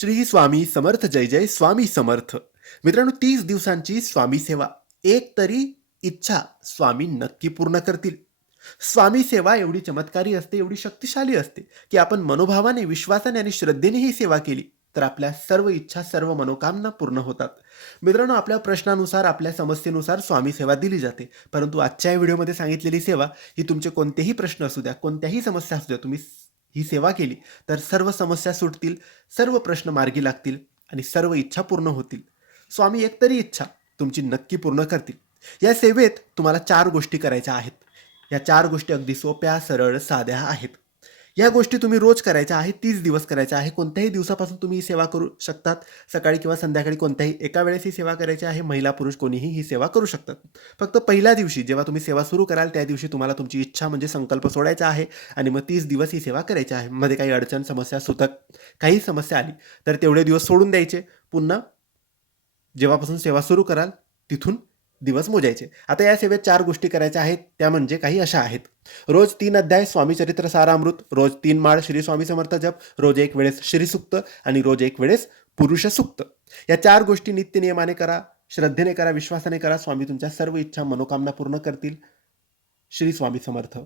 श्री स्वामी समर्थ. जय जय स्वामी समर्थ. मित्रांनो, 30 दिवसांची स्वामी सेवा. एक तरी इच्छा स्वामी नक्की पूर्ण करतील. स्वामी सेवा एवढी चमत्कारी असते, एवढी शक्तिशाली असते की आपण मनोभावाने, विश्वासाने आणि श्रद्धेने ही सेवा केली तर आपल्या सर्व इच्छा, सर्व मनोकामना पूर्ण होतात. मित्रांनो, आपल्या प्रश्नानुसार, आपल्या समस्येनुसार स्वामी सेवा दिली जाते. परंतु आजच्या या व्हिडिओमध्ये सांगितलेली सेवा ही तुमचे कोणतेही प्रश्न असू द्या, कोणत्याही समस्या असू द्या, तुम्ही ही सेवा केली तर सर्व समस्या सुटतील, सर्व प्रश्न मार्गी लागतील आणि सर्व इच्छा पूर्ण होतील. स्वामी एकतरी इच्छा तुमची नक्की पूर्ण करतील. या सेवेत तुम्हाला 4 गोष्टी करायच्या आहेत. या 4 गोष्टी अगदी सोप्या, सरळ, साध्या आहेत. या गोष्टी तुम्ही रोज करायच्या आहेत, 30 दिवस करायच्या आहे. कोणत्याही दिवसापासून तुम्ही ही सेवा करू शकतात. सकाळी किंवा संध्याकाळी कोणत्याही एका वेळेस ही सेवा करायची आहे. महिला, पुरुष कोणीही ही सेवा करू शकतात. फक्त पहिल्या दिवशी जेव्हा तुम्ही सेवा सुरू कराल त्या दिवशी तुम्हाला तुमची इच्छा म्हणजे संकल्प सोडायचा आहे आणि मग 30 दिवस ही सेवा करायची आहे. मध्ये काही अडचण, समस्या, सुतक काही समस्या आली तर तेवढे दिवस सोडून द्यायचे. पुन्हा जेव्हापासून सेवा सुरू कराल तिथून दिवस मोजायचे. आता या सेवेत 4 गोष्टी करायच्या आहेत. त्या म्हणजे काही अशा आहेत. रोज 3 अध्याय स्वामी चरित्र सारामृत, रोज 3 माळ श्री स्वामी समर्थ जप, रोज 1 वेळेस श्री सुक्त आणि रोज 1 वेळेस पुरुष सुक्त. या 4 गोष्टी नित्य नियमाने करा, श्रद्धेने करा, विश्वासाने करा. स्वामी तुमच्या सर्व इच्छा, मनोकामना पूर्ण करतील. श्री स्वामी समर्थ.